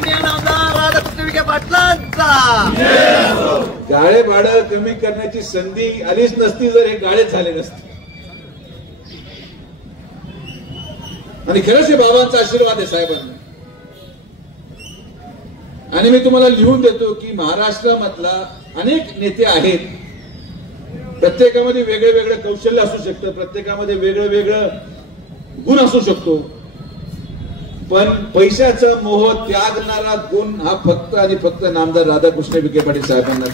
माननीय नामदार राधाकृष्ण विखे पाटलांचा गाळे भाडं कमी करण्याची संधी आलीच नसती जर हे गाळे झाले नसते. आणि खरंच हे बाबांचा आशीर्वाद आहे साहेबांना. आणि मी तुम्हाला लिहून देतो की महाराष्ट्रामधला अनेक नेते आहेत, प्रत्येकामध्ये वेगळे वेगळे कौशल्य असू शकतं, प्रत्येकामध्ये वेगळं वेगळं गुण असू शकतो, पण पैशाचा मोह त्यागणारा गुण हा फक्त आणि फक्त नामदार राधाकृष्ण विखे पाटील साहेबांना.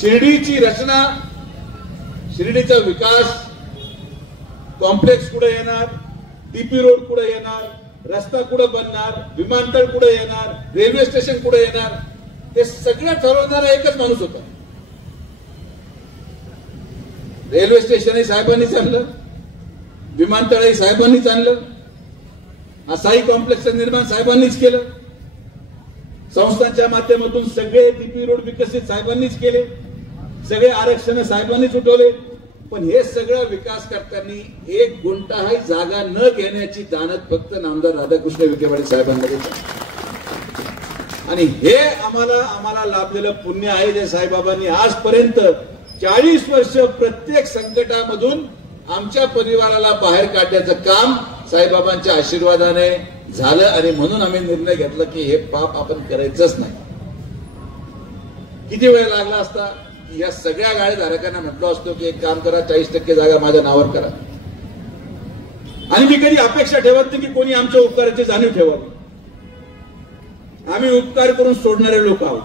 शिर्डीची रचना, शिर्डीचा विकास, कॉम्प्लेक्स कुठे येणार, टीपी रोड कुठे येणार, रस्ता कुठे बनणार, विमानतळ कुठे येणार, रेल्वे स्टेशन कुठे येणार, हे सगळं ठरवणारा एकच माणूस होता. रेल्वे स्टेशनही साहेबांनीच आणलं, विमानतळही साहेबांनीच आणलं, असाही कॉम्प्लेक्सचं निर्माण साहेबांनीच केलं, संस्थांच्या माध्यमातून सगळे टीपी रोड विकसित साहेबांनीच केले, सगळे आरक्षण साहेबांनीच उठवले. पण हे सगळं विकास करताना एक गुंठाही जागा न घेण्याची दानत फक्त नामदार राधाकृष्ण विखे पाटील साहेबांना देतात. आणि हे आम्हाला लाभलेलं पुण्य आहे जे साईबाबांनी आजपर्यंत 40 वर्ष प्रत्येक संकटामधून आमच्या परिवाराला बाहेर काढण्याचं काम साईबाबांच्या आशीर्वादाने झालं. आणि म्हणून आम्ही निर्णय घेतला की हे पाप आपण करायचंच नाही. किती वेळ लागला असता या सगळ्या गाळेधारकांना म्हटलो असतो की एक काम करा, 40% जागा माझ्या नावावर करा. आणि मी कधी अपेक्षा ठेवत नाही की कोणी आमच्या उपकाराची जाणीव ठेवावी. आम्ही उपकार करून सोडणारे लोक आहोत.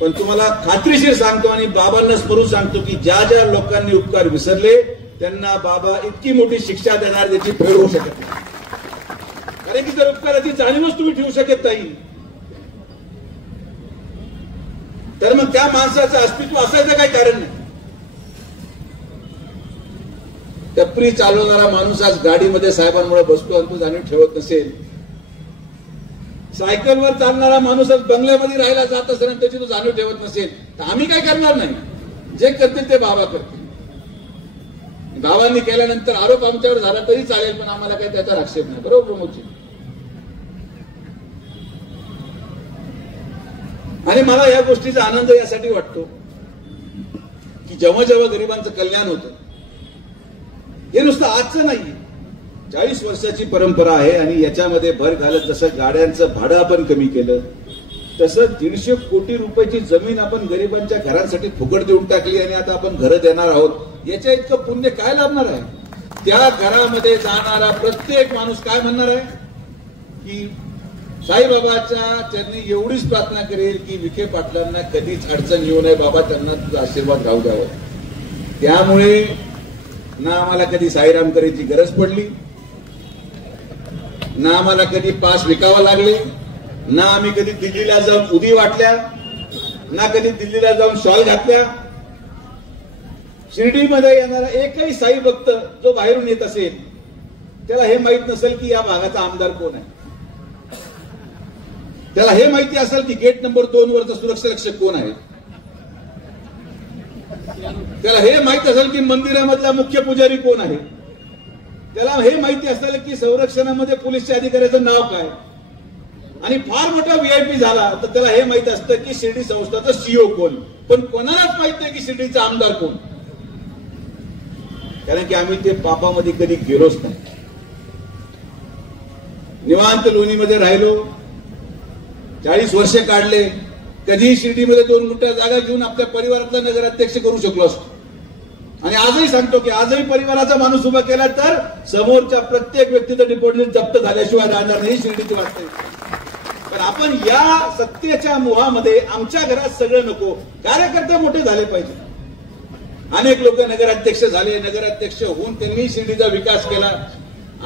पण तुम्हाला खात्रीशीर सांगतो आणि बाबांना स्मरून सांगतो की ज्या ज्या लोकांनी उपकार विसरले त्यांना बाबा इतकी मोठी शिक्षा देणार ज्याची फेड होऊ शकत नाही. कारण की जर उपकाराची जाणीवच तुम्ही ठेवू शकत नाही तर मग त्या माणसाचं अस्तित्व असायचं काही कारण नाही. टपरी चालवणारा माणूस आज गाडीमध्ये साहेबांमुळे बसतो आणि तो जाणीव ठेवत नसेल. सायकलवर चालणारा माणूस आज बंगल्यामध्ये राहायला जात असेल आणि त्याची तो जाणीव ठेवत नसेल तर आम्ही काय करणार नाही. जे करतील ते बाबा करतील. बाबांनी केल्यानंतर आरोप आमच्यावर झाला तरी चालेल, पण आम्हाला काही त्याचा आक्षेप नाही. बरोबर प्रमोदजी? आणि मला या गोष्टीचा आनंद यासाठी वाटतो की जेव्हा जेव्हा गरिबांचं कल्याण होतं, हे नुसतं आजचं नाही, 40 वर्षाची परंपरा आहे. आणि याच्यामध्ये भर घालत जसं गाड्यांचं भाडं आपण कमी केलं तसं 150 कोटी रुपयाची जमीन आपण गरिबांच्या घरांसाठी फुकट देऊन टाकली आणि आता आपण घरं देणार आहोत. याच्या इतकं पुण्य काय लाभणार आहे? त्या घरामध्ये जाणारा प्रत्येक माणूस काय म्हणणार आहे की साईबाबाच्या चरणी एवढीच प्रार्थना करेल की विखे पाटलांना कधीच अडचण येऊ नये, बाबा त्यांना तुझा आशीर्वाद राहू द्यावा. त्यामुळे ना आम्हाला कधी साईराम करायची गरज पडली, ना आम्हाला कधी पास विकावा लागले, ना आम्ही कधी दिल्लीला जाऊन उदी वाटल्या, ना कधी दिल्लीला जाऊन शॉल घातल्या. शिर्डीमध्ये येणारा एकही साई भक्त जो बाहेरून येत असेल त्याला हे माहित नसेल की या भागाचा आमदार कोण आहे. त्याला हे माहिती असेल की गेट नंबर 2 वरचा सुरक्षा रक्षक कोण आहे. त्याला हे माहित असेल की मंदिरामधला मुख्य पुजारी कोण आहे. त्याला हे माहिती असेल की संरक्षणामध्ये पोलीसच्या अधिकाऱ्याचं नाव काय. आणि फार मोठा व्हीआयपी झाला तर त्याला हे माहित असतं की शिर्डी संस्थाचा सीओ कोण. पण कोणालाच माहित नाही की शिर्डीचा आमदार कोण. कारण की आम्ही ते पापामध्ये कधी गेलोच नाही. निवांत लोणीमध्ये राहिलो, 40 वर्ष काढले. कधीही शिर्डीमध्ये 2 गुंठा जागा घेऊन आपल्या परिवारातला नगराध्यक्ष करू शकलो असतो. आणि आजही सांगतो की आजही परिवाराचा माणूस उभा केला तर समोरच्या प्रत्येक व्यक्तीचं डिपॉझिट जप्त झाल्याशिवाय राहणार नाही. शिर्डीची वाटते. पण आपण या सत्तेच्या मोहामध्ये आमच्या घरात सगळं नको, कार्यकर्ते मोठे झाले पाहिजे. अनेक लोक नगराध्यक्ष झाले, नगराध्यक्ष होऊन त्यांनी शिर्डीचा विकास केला.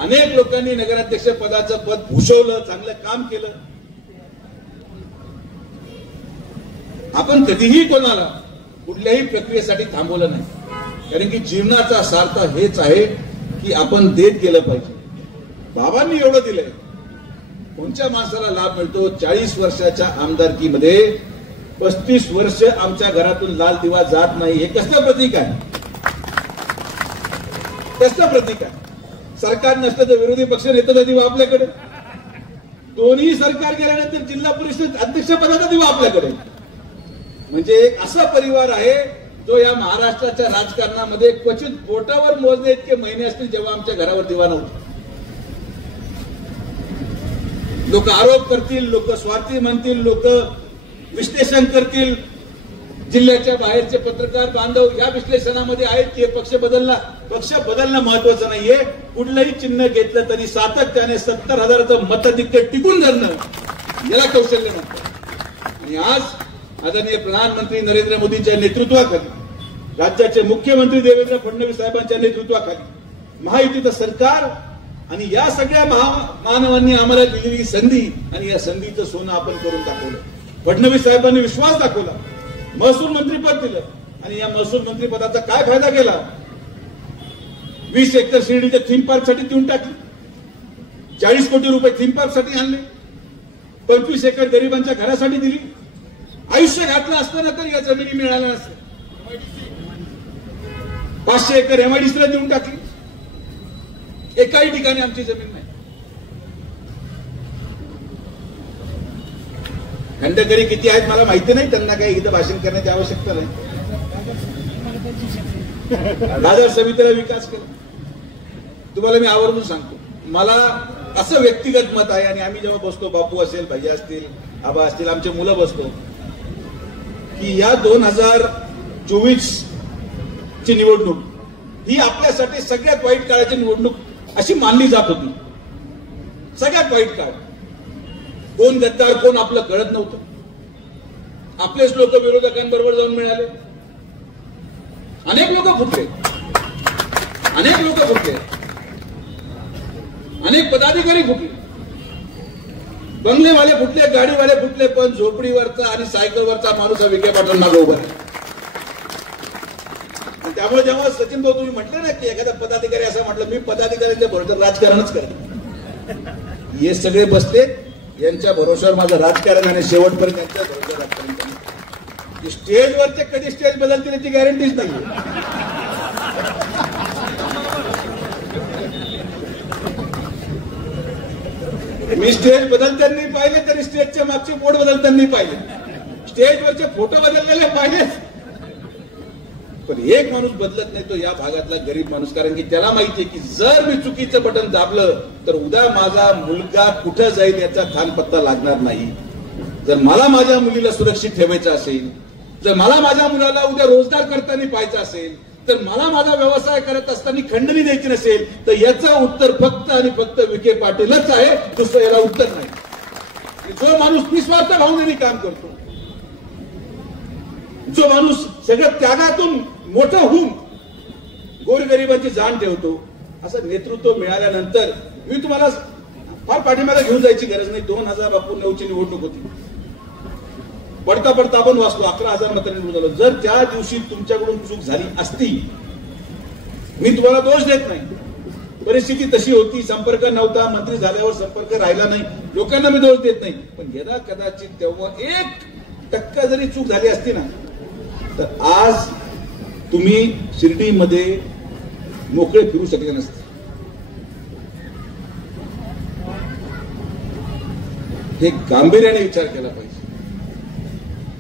अनेक लोकांनी नगराध्यक्ष पदाचं पद भूषवलं, चांगलं काम केलं. आपण कधीही कोणाला कुठल्याही प्रक्रियेसाठी थांबवलं नाही. कारण की जीवनाचा सार्थ हेच आहे की आपण देत गेलं पाहिजे. बाबांनी एवढं दिलंय. कोणत्या माणसाला लाभ मिळतो? 40 वर्षाच्या आमदारकीमध्ये 35 वर्ष आमच्या घरातून लाल दिवा जात नाही. हे कसलं प्रतीक आहे? कसलं प्रतीक आहे? सरकार नसतं तर विरोधी पक्ष नेतं दिवा आपल्याकडे. दोन्ही सरकार गेल्यानंतर जिल्हा परिषद अध्यक्षपदाचा दिवा आपल्याकडे. म्हणजे एक असा परिवार आहे जो या महाराष्ट्राच्या राजकारणामध्ये क्वचित बोटावर मोजणे इतके महिने असतील जेव्हा आमच्या घरावर दिवा नव्हता. लोक आरोप करतील, लोक स्वार्थी म्हणतील, लोक विश्लेषण करतील. जिल्ह्याच्या बाहेरचे पत्रकार बांधव या विश्लेषणामध्ये आहेत की पक्ष बदलणं महत्वाचं नाहीये. कुठलंही चिन्ह घेतलं तरी सातत्याने 70,000चं मताधिक्य टिकून धरणं याला कौशल्य म्हणतात. आणि आज आदरणीय प्रधानमंत्री नरेंद्र मोदींच्या नेतृत्वाखाली, राज्याचे मुख्यमंत्री देवेंद्र फडणवीस साहेबांच्या नेतृत्वाखाली महायुतीचं सरकार आणि या सगळ्या मानवांनी आम्हाला दिलेली संधी आणि या संधीचं सोनं आपण करून दाखवलं. फडणवीस साहेबांनी विश्वास दाखवला, महसूल मंत्रीपद दिलं आणि या महसूल मंत्रीपदाचा काय फायदा केला? 20 एकर शिर्डीच्या थीम पार्कसाठी देऊन टाकली, 40 कोटी रुपये थीम पार्कसाठी आणले, 25 एकर गरिबांच्या घरासाठी दिली. आयुष्य घातलं असताना तर या जमिनी मिळाल्या नसत्या. 500 एकर एमआयडीसीला देऊन टाकली. एकाही ठिकाणी आमची जमीन नाही. खंडकरी किती आहेत मला माहिती नाही, त्यांना काही इथं भाषण करण्याची आवश्यकता नाही. बाजार समितीला विकास केला. तुम्हाला मी आवर्जून सांगतो, मला असं व्यक्तिगत मत आहे आणि आम्ही जेव्हा बसतो, बापू असेल, भैया असतील, आबा असतील, आमचे मुलं बसतो, की या 2024 ची निवडणूक ही आपल्यासाठी सगळ्यात वाईट काळाची निवडणूक अशी मानली जात होती. सगळ्यात वाईट काळ. कोण गद्दार कोण आपलं कळत नव्हतं. आपलेच लोक विरोधकांबरोबर जाऊन मिळाले. अनेक लोक फुटले, अनेक पदाधिकारी फुटले, बंगलेवाले फुटले, गाडीवाले फुटले, पण झोपडीवरचा आणि सायकलवरचा माणूस हा विखे पाटील मागे उभा आहे. त्यामुळे जेव्हा सचिन भाऊ तुम्ही म्हटलं ना की एखादा पदाधिकारी असं म्हटलं, मी पदाधिकाऱ्यांच्या भरोश्यावर राजकारणच करतो. हे सगळे बसले, यांच्या भरोश्यावर माझं राजकारण आणि शेवटपर्यंत यांच्या भरोश्यावर राजकारण करणार. स्टेजवरचे कधी स्टेज बदलतील याची गॅरंटीच नाही. मी स्टेज बदलताना पाहिले तरी स्टेजच्या मागचे बोर्ड बदलताना पाहिले, स्टेजवरचे फोटो बदललेले पाहिलेच. पण एक माणूस बदलत नाही, तो या भागातला गरीब माणूस. कारण की त्याला माहिती आहे की जर मी चुकीचं बटन दाबलं तर उद्या माझा मुलगा कुठं जाईल याचा खानपत्ता लागणार नाही. जर मला माझ्या मुलीला सुरक्षित ठेवायचं असेल, जर मला माझ्या मुलाला उद्या रोजगार करताना पाहायचा असेल, तर मला माझा व्यवसाय करत असताना खंडणी द्यायची नसेल, तर याचं उत्तर फक्त आणि फक्त विखे पाटीलच आहे. दुसरं याला उत्तर नाही. जो माणूस निस्वार्थ भावनेने काम करतो, जो माणूस सगळ्या त्यागातून मोठं होऊन गोरगरिबांची जाण ठेवतो, असं नेतृत्व मिळाल्यानंतर मी तुम्हाला फार पाठीमागे घेऊन जायची गरज नाही. 2009 ची निवडणूक होती. पडता पडता आपण वाचलो 11,000 मतांनी निवडून आलो. जर त्या दिवशी तुमच्याकडून चूक झाली असती, मी तुम्हाला दोष देत नाही, परिस्थिती तशी होती, संपर्क नव्हता, मंत्री झाल्यावर संपर्क राहिला नाही, लोकांना मी दोष देत नाही. पण यदा कदाचित तेव्हा 1% जरी चूक झाली असती ना, तर आज तुम्ही शिर्डीमध्ये मोकळे फिरू शकले नसते. हे गांभीर्याने विचार केला पाहिजे.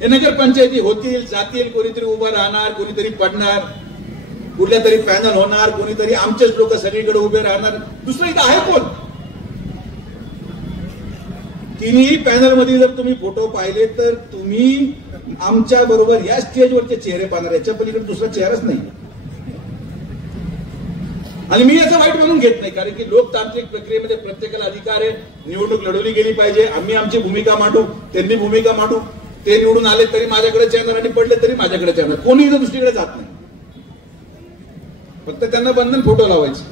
हे नगरपंचायती होतील, जातील, कोणीतरी उभं राहणार, कोणीतरी पडणार, कुठल्या तरी पॅनल होणार, कोणीतरी आमचेच लोक सगळीकडे उभे राहणार. दुसरं इथं आहे कोण? तिन्ही पॅनलमध्ये जर तुम्ही फोटो पाहिले तर तुम्ही आमच्या बरोबर या स्टेजवरचे चेहरे पाहणार, याच्या पलीकडे दुसरा चेहराच नाही. आणि मी याचं वाईट म्हणून घेत नाही, कारण की लोकतांत्रिक प्रक्रियेमध्ये प्रत्येकाला अधिकार आहे. निवडणूक लढवली गेली पाहिजे, आम्ही आमची भूमिका मांडू, त्यांनी भूमिका मांडू. ते निवडून आले तरी माझ्याकडेच येणार आणि पडले तरी माझ्याकडेच येणार. कोणी इथं दुसरीकडे जात नाही. फक्त त्यांना बंधन फोटो लावायचे.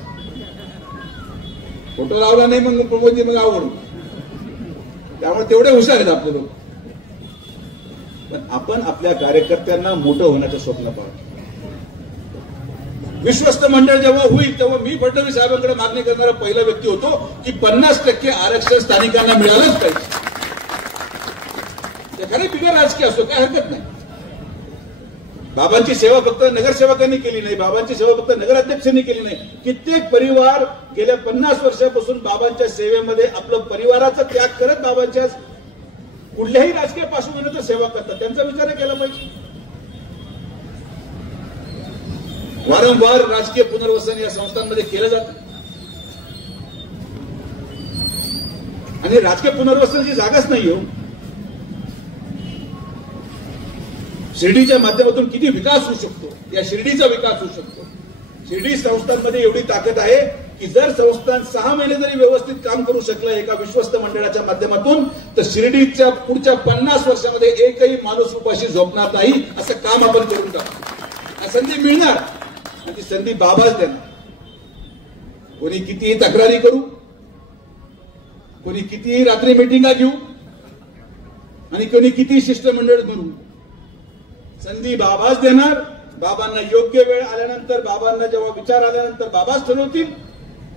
फोटो लावला नाही मग प्रमोदजी मग आवडू. त्यामुळे तेवढे हुशार आहेत आपले लोक. पण आपण आपल्या कार्यकर्त्यांना मोठं होण्याचं स्वप्न पाहतो. विश्वस्त मंडळ जेव्हा होईल तेव्हा मी फडणवीस साहेबांकडे मागणी करणारा पहिला व्यक्ती होतो की 50% आरक्षण स्थानिकांना मिळालंच पाहिजे. एखादी बिगर राजकीय असो काय हरकत नाही. बाबांची सेवा फक्त नगरसेवकांनी केली नाही, बाबांची सेवा फक्त नगराध्यक्षांनी केली नाही. कित्येक परिवार गेल्या 50 वर्षापासून बाबांच्या सेवेमध्ये आपलं परिवाराचा त्याग करत बाबांच्या कुठल्याही राजकीय पार्श्वभूमीवर सेवा करतात. त्यांचा विचार केला पाहिजे. वारंवार राजकीय पुनर्वसन या संस्थांमध्ये केलं जातं आणि राजकीय पुनर्वसनाची जागाच नाही हो. शिर्डीच्या माध्यमातून किती विकास होऊ शकतो, या शिर्डीचा विकास होऊ शकतो. शिर्डी संस्थांमध्ये एवढी ताकद आहे की जर संस्थान 6 महिने जरी व्यवस्थित काम करू शकलं एका विश्वस्त मंडळाच्या माध्यमातून, तर शिर्डीच्या पुढच्या 50 वर्षामध्ये एकही माणूस उपाशी झोपणार नाही असं काम आपण करून टाकू. संधी मिळणार आणि ती संधी बाबाच देणार. कोणी कितीही तक्रारी करू, कोणी कितीही रात्री मिटिंगा घेऊ आणि कोणी कितीही शिष्टमंडळ बनवू, संधी बाबाच देणार. बाबांना योग्य वेळ आल्यानंतर, बाबांना जेव्हा विचार आल्यानंतर बाबाच ठरवतील.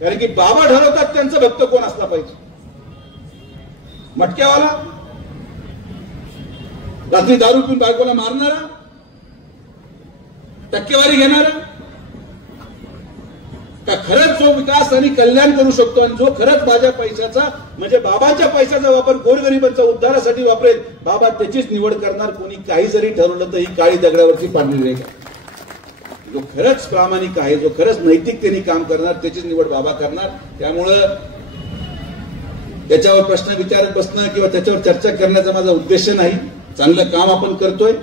कारण की बाबा ठरवतात त्यांचा भक्त कोण असला पाहिजे. मटक्यावाला, रात्री दारू पिऊन बायकोला मारणारा, टक्केवारी घेणारा, का खरंच जो विकास आणि कल्याण करू शकतो आणि जो खरंच माझ्या पैशाचा म्हणजे बाबांच्या पैशाचा वापर गोरगरिबांच्या उद्धारासाठी वापरेल, बाबा त्याचीच निवड करणार. कोणी काही जरी ठरवलं तर ही काळी दगडावरची पांढरी रेखा. जो खरंच प्रामाणिक आहे, जो खरंच नैतिकतेने काम करणार त्याचीच निवड बाबा करणार. त्यामुळं त्याच्यावर प्रश्न विचारत बसणं किंवा त्याच्यावर चर्चा करण्याचा माझा उद्देश नाही. चांगलं काम आपण करतोय.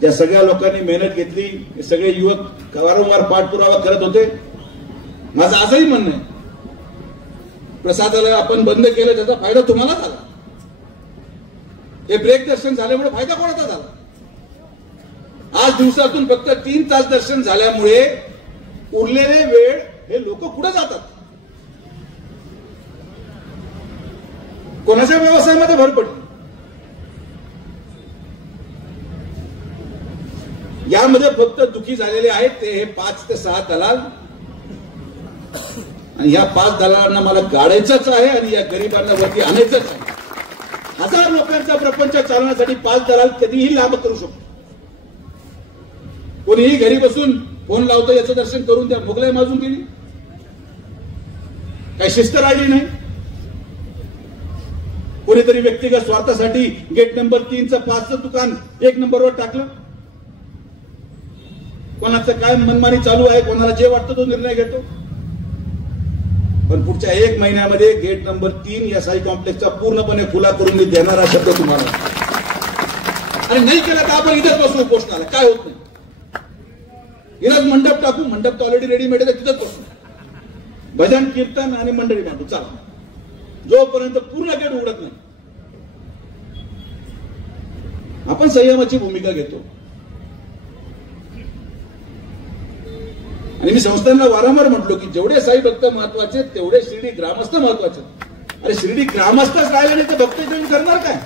ज्या सगळ्या लोकांनी मेहनत घेतली, हे सगळे युवक वारंवार पाठपुरावा करत होते. माझं आजही म्हणणं आहे, प्रसादाला आपण बंद केलं त्याचा फायदा तुम्हाला झाला. हे ब्रेक दर्शन झाल्यामुळे फायदा कोणाचा झाला? आज दिवसातून फक्त 3 तास दर्शन झाल्यामुळे उरलेले वेळ हे लोक कुठे जातात? कोणाच्या व्यवसायामध्ये भर पडली? यामध्ये फक्त दुखी झालेले आहेत ते हे 5 ते 6 दलाल. आणि या 5 दलालांना मला गाडायचंच आहे आणि या गरिबांना वरती आणायचंच आहे. 1000 लोकांचा प्रपंच चालवण्यासाठी 5 दलाल कधीही लाभ करू शकतो. कोणीही घरी बसून फोन लावतो, याचं दर्शन करून द्या, मोगलाई माजून गेली, काही शिस्त राहिली नाही. कोणीतरी व्यक्तिगत स्वार्थासाठी गेट नंबर 3चं 5चं दुकान 1 नंबरवर टाकलं. कोणाचं काय मनमानी चालू आहे, कोणाला जे वाटतं तो निर्णय घेतो. पण पुढच्या 1 महिन्यामध्ये गेट नंबर 3 या साई कॉम्प्लेक्सचा पूर्णपणे खुला करून मी देणारा शब्द तुम्हाला. आणि नाही केला तर आपण इथंच बसू उपोषणाला, काय होत नाही. इथंच मंडप टाकू, मंडप तर ऑलरेडी रेडीमेड आहे, तिथंच बसू. भजन कीर्तन आणि मंडळी मांडू, चला. जोपर्यंत पूर्ण गेट उघडत नाही आपण संयमाची भूमिका घेतो. आणि मी संस्थांना वारंवार म्हटलो की जेवढे साई भक्त महत्वाचे तेवढे शिर्डी ग्रामस्थ महत्वाचे. अरे शिर्डी ग्रामस्थच राहिले नाही तर भक्त घेऊन करणार काय?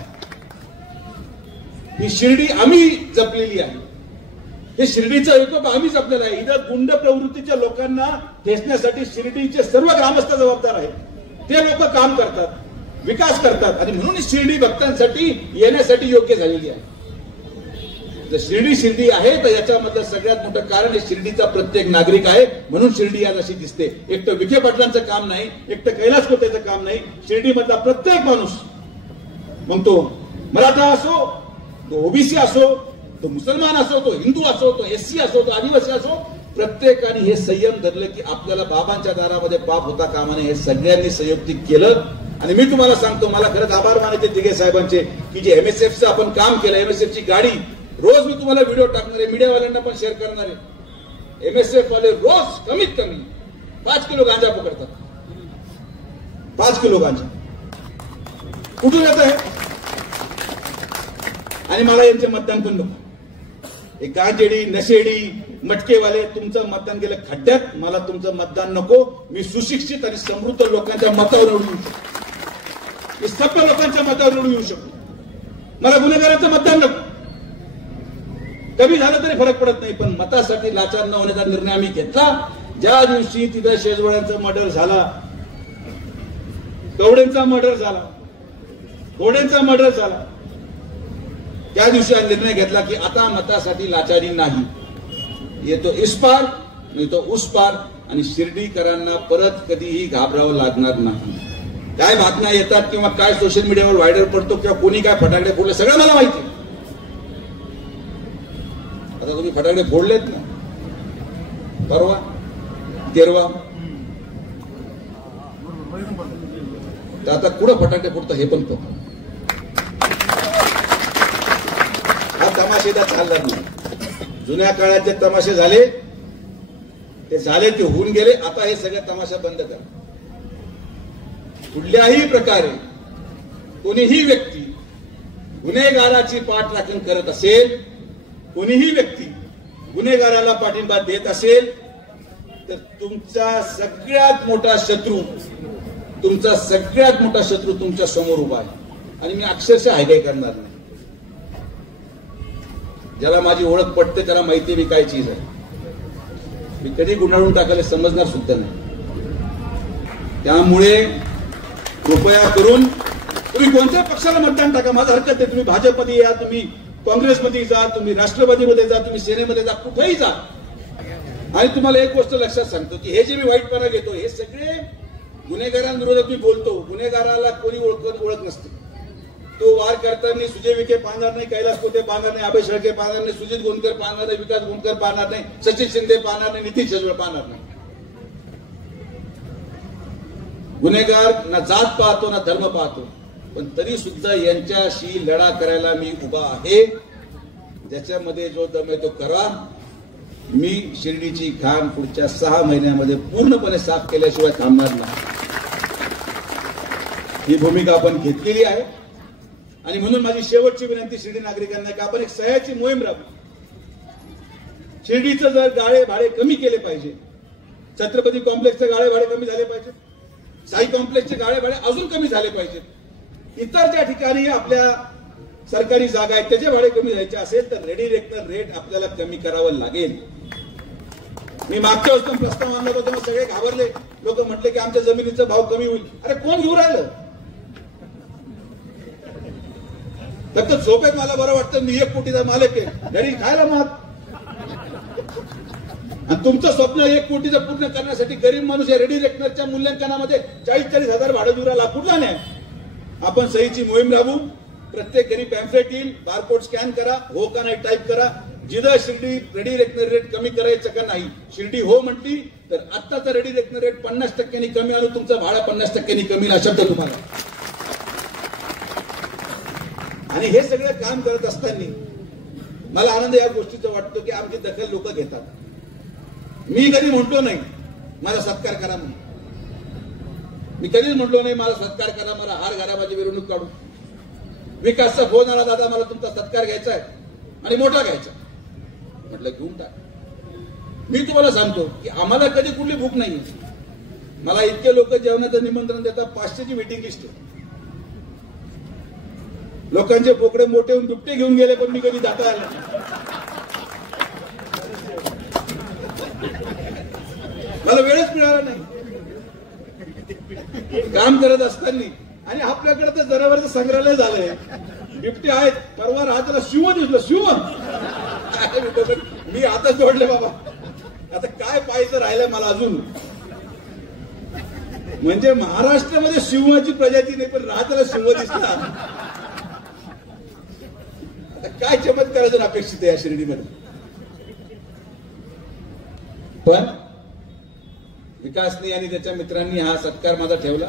ही शिर्डी आम्ही जपलेली आहे. हे शिर्डीचा एकोप आम्ही जपलेला आहे. इथं गुंड प्रवृत्तीच्या लोकांना ठेचण्यासाठी शिर्डीचे सर्व ग्रामस्थ जबाबदार आहेत. ते लोक काम करतात, विकास करतात आणि म्हणून शिर्डी भक्तांसाठी येण्यासाठी योग्य झालेली आहे. जर शिर्डी आहे तर याच्यामधलं सगळ्यात मोठं कारण हे शिर्डीचा प्रत्येक नागरिक आहे. म्हणून शिर्डी आज अशी दिसते. एकटं विखे पाटलांचं काम नाही, एकटं कैलास कोटेचं काम नाही. शिर्डीमधला प्रत्येक माणूस, मग तो मराठा असो, तो ओबीसी असो, तो मुसलमान असो, तो हिंदू असो, तो एससी असो, तो आदिवासी असो, प्रत्येकाने हे संयम धरलं की आपल्याला बाबांच्या दारामध्ये पाप होता कामा नये. हे सगळ्यांनी संयुक्तिक केलं. आणि मी तुम्हाला सांगतो, मला खरंच आभार मानायचे दिघे साहेबांचे की जे एमएसएफचं आपण काम केलं. एमएसएफची गाडी रोज मी तुम्हाला व्हिडिओ टाकणार आहे, मीडियावाल्यांना पण शेअर करणार आहे. एमएसएफ वाले रोज कमीत कमी 5 किलो गांजा पकडतात. 5 किलो गांजा कुठून येत आहे? आणि मला यांचे मतदान पण नको. हे गांजेडी, नशेडी, मटकेवाले तुमचं मतदान गेलं खड्ड्यात. मला तुमचं मतदान नको. मी सुशिक्षित आणि समृद्ध लोकांच्या मतावर निवडून येऊ शकतो. मी सभ्य लोकांच्या मतावर निवडून येऊ शकतो. मला गुन्हेगारांचं मतदान नको. कमी झालं तरी फरक पडत नाही, पण मतासाठी लाचार न होण्याचा निर्णय आम्ही घेतला. ज्या दिवशी तिथं शेजवळ्यांचा मर्डर झाला, कवडेंचा मर्डर झाला, घोडेंचा मर्डर झाला, त्या दिवशी हा निर्णय घेतला की आता मतासाठी लाचारी नाही, येतो इस पार नाही तो उस पार, आणि शिर्डीकरांना परत कधीही घाबरावं लागणार नाही. काय बातम्या येतात किंवा काय सोशल मीडियावर व्हायरल पडतो किंवा कोणी काय फटाकडे फोडले सगळं मला माहिती. आता तुम्ही फटाकडे फोडलेत ना परवा तेरवा, तर आता कुठं फटाकडे फोडतं हे पण बघा. हा तमाशेदा चालणार नाही. जुन्या काळात जे तमाशे झाले ते झाले, ते होऊन गेले. आता हे सगळे तमाशा बंद करा. कुठल्याही प्रकारे कोणीही व्यक्ती गुन्हेगाराची पाठराखण करत असेल, कोणीही व्यक्ती गुन्हेगाराला पाठिंबा देत असेल, तर तुमचा सगळ्यात मोठा शत्रू तुमच्या समोर उभा आहे. आणि मी अक्षरशः हायगाय करणार नाही. ज्याला माझी ओळख पटते त्याला माहिती मी काय चीज आहे. मी कधी गुंडाळून टाकायला समजणार सुद्धा नाही. त्यामुळे कृपया करून तुम्ही कोणत्या पक्षाला मतदान टाका, माझं हरकत नाही. तुम्ही भाजपमध्ये या, तुम्ही काँग्रेसमध्ये जा, तुम्ही राष्ट्रवादीमध्ये जा, तुम्ही सेनेमध्ये जा, कुठेही जा. आणि तुम्हाला एक गोष्ट लक्षात सांगतो की हे जे मी वाईटपणा घेतो हे सगळे गुन्हेगारांविरोधात मी बोलतो. गुन्हेगाराला कोणी ओळख नसते. तो वार करताना सुजय विखे पाहणार नाही, कैलास कोते पाहणार नाही, अभय शेळके पाहणार नाही, सुजित गोंदकर पाहणार नाही, विकास गोंदकर पाहणार नाही, सचिन शिंदे पाहणार नाही, नितीन शेजवळ पाहणार नाही. गुन्हेगार ना जात पाहतो ना धर्म पाहतो, पण तरी सुद्धा यांच्याशी लढा करायला मी उभा आहे. ज्याच्यामध्ये जो दम आहे तो करा. मी शिर्डीची खाण पुढच्या 6 महिन्यामध्ये पूर्णपणे साफ केल्याशिवाय थांबणार नाही. ही भूमिका आपण घेतलेली आहे. आणि म्हणून माझी शेवटची विनंती शिर्डी नागरिकांना की आपण एक सह्याची मोहीम राबवू. शिर्डीचं जर गाळे भाडे कमी केले पाहिजे, छत्रपती कॉम्प्लेक्सचे गाळे भाडे कमी झाले पाहिजे, साई कॉम्प्लेक्सचे गाळे भाडे अजून कमी झाले पाहिजेत. इतर ज्या ठिकाणी आपल्या सरकारी जागा आहेत त्याचे भाडे कमी जायचे असेल तर रेडी रेकनर रेट आपल्याला कमी करावं लागेल. मी मागच्या वर्षी प्रस्ताव आणला होता तेव्हा सगळे घाबरले. लोक म्हटले की आमच्या जमिनीचा भाव कमी होईल. अरे कोण घेऊन राहिलं? फक्त झोपेत मला बरं वाटतं मी 1 कोटीचा मालक आहे, घरी खायला माग. आणि तुमचं स्वप्न 1 कोटीचं पूर्ण करण्यासाठी गरीब माणूस या रेडी रेकनरच्या मूल्यांकनामध्ये 40-40 हजार भाडं देऊ राहिला. कुठला नाही. आपण सहीची मोहीम राबवू. प्रत्येक घरी पॅम्फलेट येईल, बारकोड स्कॅन करा, हो का नाही टाईप करा. जिथं शिर्डी रेडी रेकनर रेट कमी करायचं का नाही, शिर्डी हो म्हटली तर आत्ताचा रेडी रेकनर रेट 50% कमी आणू, तुमचं भाडं 50% कमी शब्द तुम्हाला. आणि हे सगळं काम करत असताना मला आनंद या गोष्टीचा वाटतो की आमची दखल लोक घेतात. मी कधी म्हणतो नाही मला सत्कार करा म्हणून. मी कधीच म्हणलो नाही मला सत्कार करा, मला हार घाला, माझी मिरवणूक काढू. विकासचा फोन आला, दादा मला तुमचा सत्कार घ्यायचा आहे आणि मोठा घ्यायचा. म्हटलं घेऊन टाक. मी तुम्हाला सांगतो की आम्हाला कधी कुठली भूक नाही. मला इतके लोक जेवणाचं निमंत्रण देतात, 500ची वेटिंग लिस्ट आहे. लोकांचे बोकडे मोठे होऊन दुपटे घेऊन गेले पण मी कधी जाता आला. मला वेळच मिळाला नाही काम करत असताना. आणि आपल्याकडे तर जनावरचं संग्रहालय झालंय, बिबटे आहेत. परवा राहताना शिव दिसलं, शिव मी आता जोडले बाबा. आता काय पाहायचं राहिलंय मला अजून. म्हणजे महाराष्ट्रामध्ये सिंहाची प्रजाती नाही पण राहताना सिंह दिसला. आता काय चमत्काराचं अपेक्षित आहे या शिर्डीमध्ये. पण विकासने आणि त्याच्या मित्रांनी हा सत्कार माझा ठेवला.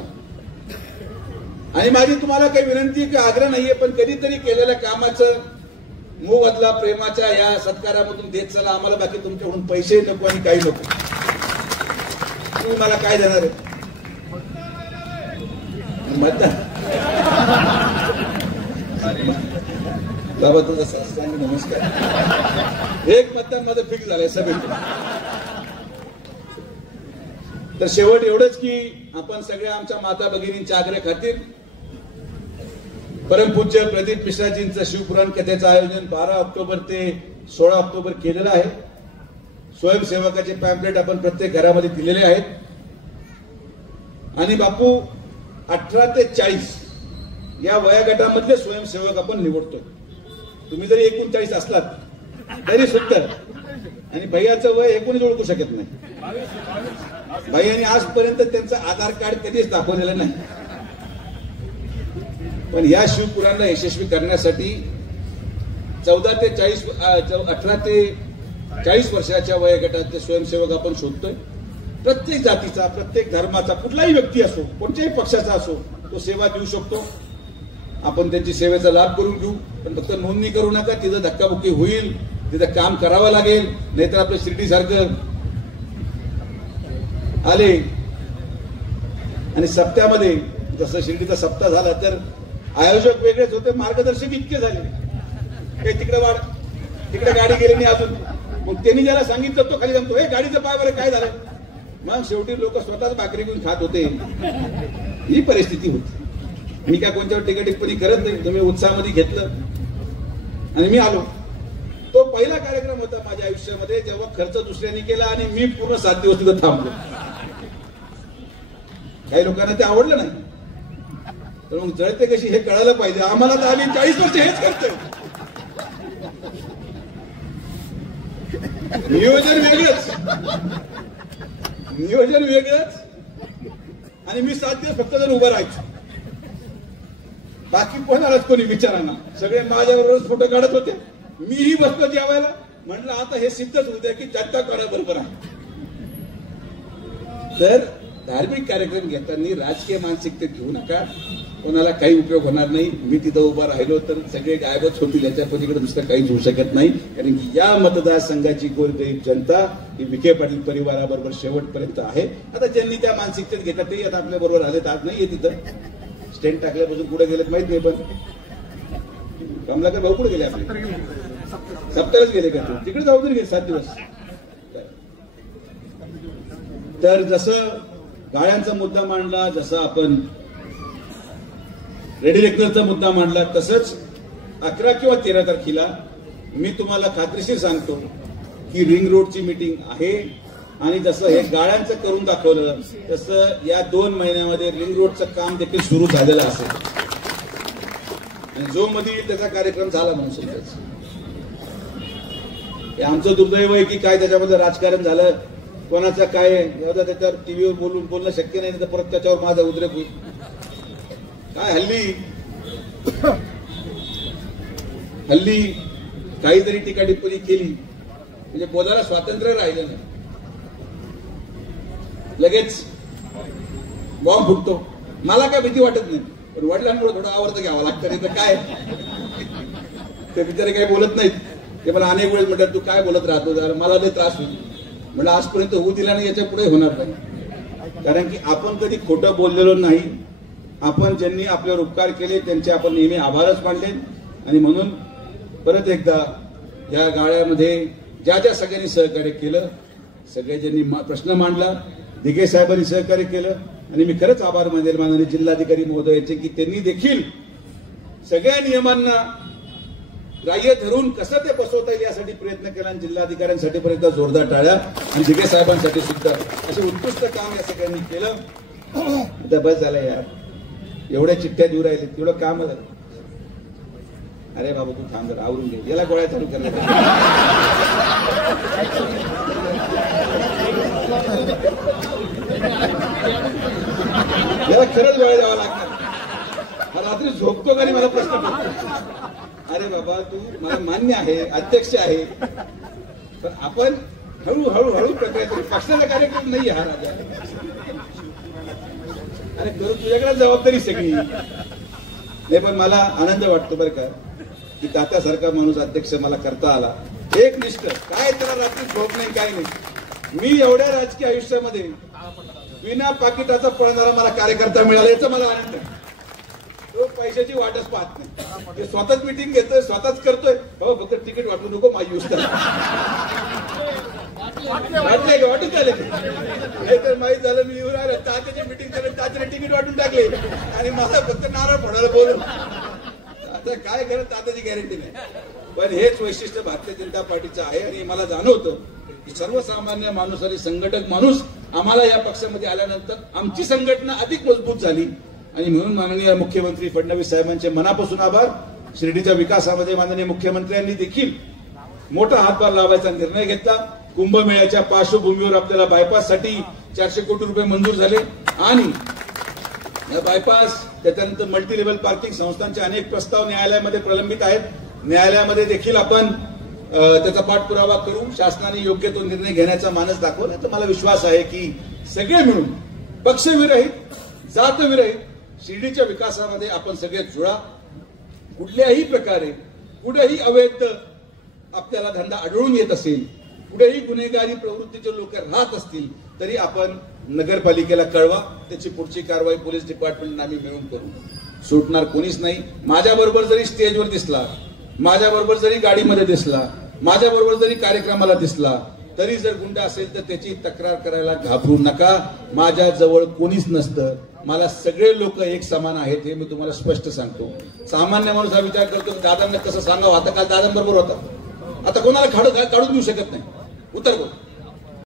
आणि माझी तुम्हाला काही विनंती की आग्रह नाहीये, पण कधीतरी केलेल्या कामाचं मोबदला प्रेमाच्या या सत्कारामधून देत चला. आम्हाला बाकी तुमच्याकडून पैसे नको आणि काही नको. तुम्ही मला काय देणार आहे? मतदान. बाबा तुझा सांग नमस्कार. 1 मतदान माझं फिक्स झालंय सभेत. तर शेवट एवढंच की आपण सगळ्या आमच्या माता भगिनींच्या आग्रह खातीर परमपूज्य प्रदीप मिश्राजींचं शिवपुराण कथेचं आयोजन 12 ऑक्टोबर ते 16 ऑक्टोबर केलेलं आहे. स्वयंसेवकाचे पॅम्पलेट आपण प्रत्येक घरामध्ये दिलेले आहेत. आणि बापू 18 ते 40 या वयोगटामधले स्वयंसेवक आपण निवडतोय. तुम्ही जरी 39 असलात तरी सुद्धा, आणि भैयाचं वय 19 ओळखू शकत नाही. भैयाने आजपर्यंत त्यांचं आधार कार्ड कधीच दाखवलेलं नाही. पण या शिवपुराणला यशस्वी करण्यासाठी 18 ते 40 वर्षाच्या वयोगटातले स्वयंसेवक आपण शोधतोय. प्रत्येक जातीचा, प्रत्येक धर्माचा, कुठलाही व्यक्ती असो, कोणत्याही पक्षाचा असो, तो सेवा देऊ शकतो. आपण त्यांची सेवेचा लाभ करून घेऊ. पण फक्त नोंदणी करू नका. तिथं धक्काबुक्की होईल, तिथं काम करावं लागेल. नाहीतर आपलं शिर्डी सारखं आले आणि सप्त्यामध्ये, जसं शिर्डीचा सप्ताह झाला तर आयोजक वेगळेच होते, मार्गदर्शक इतके झाले. काही तिकडे वाढ, तिकडे गाडी गेली नाही अजून. मग त्यांनी ज्याला सांगितलं तो खाली सांगतो, हे गाडीचं पाय बरं काय झालं. मग शेवटी लोक स्वतःच भाकरी घेऊन खात होते. ही परिस्थिती होती. मी काय कोणत्यावर टीका टिप्पणी करत नाही. तुम्ही उत्साहामध्ये घेतलं आणि मी आलो. तो पहिला कार्यक्रम होता माझ्या आयुष्यामध्ये जेव्हा खर्च दुसऱ्यांनी केला आणि मी पूर्ण 7 दिवस तिथं थांबलो. काही लोकांना ते आवडलं नाही. तर मग जळते कशी हे कळायला पाहिजे. आम्हाला तर आम्ही 40 वर्ष हेच करतोय. नियोजन वेगळंच आणि मी 7 दिवस फक्त जर उभं राहायचो. बाकी कोणालाच कोणी विचारांना. सगळे माझ्याबरोबरच फोटो काढत होते. मीही बसलो जेवायला. म्हटलं आता हे सिद्धच होते की जनता कोणाबरोबर आहे. तर धार्मिक कार्यक्रम घेताना राजकीय मानसिकतेत घेऊ नका. कोणाला काही उपयोग होणार नाही. मी तिथं उभा राहिलो तर सगळे गायबच होतील. याच्या पलीकडे दुसरं काहीच होऊ शकत नाही. कारण की या मतदारसंघाची गोरगरीब जनता ही विखे पाटील परिवाराबरोबर शेवटपर्यंत आहे. आता ज्यांनी त्या मानसिकतेत घेतला ते आता आपल्या बरोबर आलेत. आज नाहीये तिथं. स्टेंट टाकल्यापासून कुठे गेलेत माहित नाही. पण कमलाकर भाऊ कुठे गेले आपले. सप्त्यालाच गेले का? तिकडे जाऊ तरी गेले 7 दिवस. तर जसं गाळ्यांचा मुद्दा मांडला, जसं आपण रेडी रेकनरचा मुद्दा मांडला, तसंच 11 किंवा 13 तारखेला मी तुम्हाला खात्रीशीर सांगतो की रिंग रोडची मीटिंग आहे. आणि जसं हे गाळ्यांचं करून दाखवलं तसं या 2 महिन्यामध्ये रिंग रोडचं काम देखील सुरू झालेलं असेल. आणि जो मध्ये त्याचा कार्यक्रम झाला म्हणून समजायचं. हे आमचं दुर्दैव आहे की काय त्याच्यामध्ये राजकारण झालं. कोणाचा काय एवढा त्याच्यावर टीव्हीवर बोलणं शक्य नाही. तर परत त्याच्यावर माझा उद्रेक होईल. काय हल्ली काहीतरी टीका टिप्पणी केली म्हणजे बोलायला स्वातंत्र्य राहिलं नाही. लगेच बॉम्ब फुटतो. मला काय भीती वाटत नाही. पण वडिलांमुळे थोडं आवर्त घ्यावं लागतं. नाही तर काय ते बिचारे काही बोलत नाहीत. ते मला अनेक वेळेस म्हणतात तू काय बोलत राहतो. मला लय त्रास होईल. म्हणजे आजपर्यंत होऊ दिला नाही. याच्या पुढे होणार नाही. कारण की आपण कधी खोटं बोललेलो नाही. आपण ज्यांनी आपल्यावर उपकार केले त्यांचे आपण नेहमी आभारच मानले. आणि म्हणून परत एकदा या गाळ्यामध्ये ज्या सगळ्यांनी सहकार्य केलं, सगळे ज्यांनी प्रश्न मांडला, दिघे साहेबांनी सहकार्य केलं. आणि मी खरंच आभार मानेल माननीय जिल्हाधिकारी महोदयाचे की त्यांनी देखील सगळ्या नियमांना ग्राह्य धरून कसं ते बसवता येईल यासाठी प्रयत्न केला. आणि जिल्हाधिकाऱ्यांसाठी पण एकदा जोरदार टाळ्या. आणि दिघे साहेबांसाठी सुद्धा असे उत्कृष्ट काम या सगळ्यांनी केलं. आता बस झालं यार. एवढ्या चिठ्ठ्या देऊ राहिले तेवढं काम झालं. अरे बाबा तू थांब जरा आवरून घे. याला गोळ्या चालू करण्यात याला खरंच गोळ्या द्यावा लागणार. हा रात्री झोपतो का नाही मला प्रश्न पडतो. अरे बाबा तू मला मान्य आहे, अध्यक्ष आहे, पण आपण हळूहळू प्रक्रिया करू. पक्षाचा कार्यक्रम नाही हा राजा. अरे करू तुझ्याकडे जबाबदारी सगळी. नाही पण मला आनंद वाटतो बरं का की तात्यासारखा माणूस अध्यक्ष मला करता आला. एक निष्ठ काय त्याला रात्री झोप नाही काय नाही. मी एवढ्या राजकीय आयुष्यामध्ये विना पाकिटाचा पळणारा मला कार्यकर्ता मिळाला याचा मला आनंद आहे. तो पैशाची वाटच पाहत नाही. ते स्वतःच मिटिंग घेतोय, स्वतःच करतोय. हो फक्त तिकीट वाटू नको माझी युस्त वाटले का वाटून झाले नाही तर माहीत झालं मी येऊन आलं तात्याची मिटिंग करत तात्याने तिकीट वाटून टाकले आणि मला फक्त नारळ फोडायला बोलून. आता काय करत तात्याची गॅरंटी नाही. पण हेच वैशिष्ट्य भारतीय जनता पार्टीचं आहे. आणि मला जाणवतं की सर्वसामान्य माणूस आणि संघटक माणूस आम्हाला या पक्षामध्ये आल्यानंतर आमची संघटना अधिक मजबूत झाली. आणि म्हणून माननीय मुख्यमंत्री फडणवीस साहेबांचे मनापासून आभार. शिर्डीच्या विकासामध्ये माननीय मुख्यमंत्र्यांनी देखील मोठा हातभार लावायचा निर्णय घेतला. कुंभमेळ्याच्या पार्श्वभूमीवर आपल्याला बायपाससाठी 400 कोटी रुपये मंजूर झाले आणि या बायपास त्याच्यानंतर मल्टी लेव्हल पार्किंग संस्थांचे अनेक प्रस्ताव न्यायालयामध्ये प्रलंबित आहेत. न्यायालयामध्ये देखील आपण त्याचा पाठपुरावा करू. शासनाने योग्य तो निर्णय घेण्याचा मानस दाखवला तर मला विश्वास आहे की सगळे मिळून पक्षविरहित जातविरहित शिर्डीच्या विकासामध्ये आपण सगळे जुळा. कुठल्याही प्रकारे कुठेही अवैध आपल्याला धंदा आढळून येत असेल, कुठेही गुन्हेगारी प्रवृत्तीचे लोक राहत असतील तरी आपण नगरपालिकेला कळवा. त्याची पुढची कारवाई पोलीस डिपार्टमेंट आम्ही मिळून करू. सुटणार कोणीच नाही. माझ्याबरोबर जरी स्टेजवर दिसला, माझ्याबरोबर जरी गाडीमध्ये दिसला, माझ्याबरोबर जरी कार्यक्रमाला दिसला तरी जर गुंड असेल तर त्याची तक्रार करायला घाबरू नका. माझ्या जवळ कोणीच नसतं. मला सगळे लोक एक समान आहेत हे मी तुम्हाला स्पष्ट सांगतो. सामान्य माणूस हा विचार करतो की दादांना कसं सांगावं. आता काल दादांबरोबर होता, आता कोणाला काढून देऊ शकत नाही. उत्तर बोल.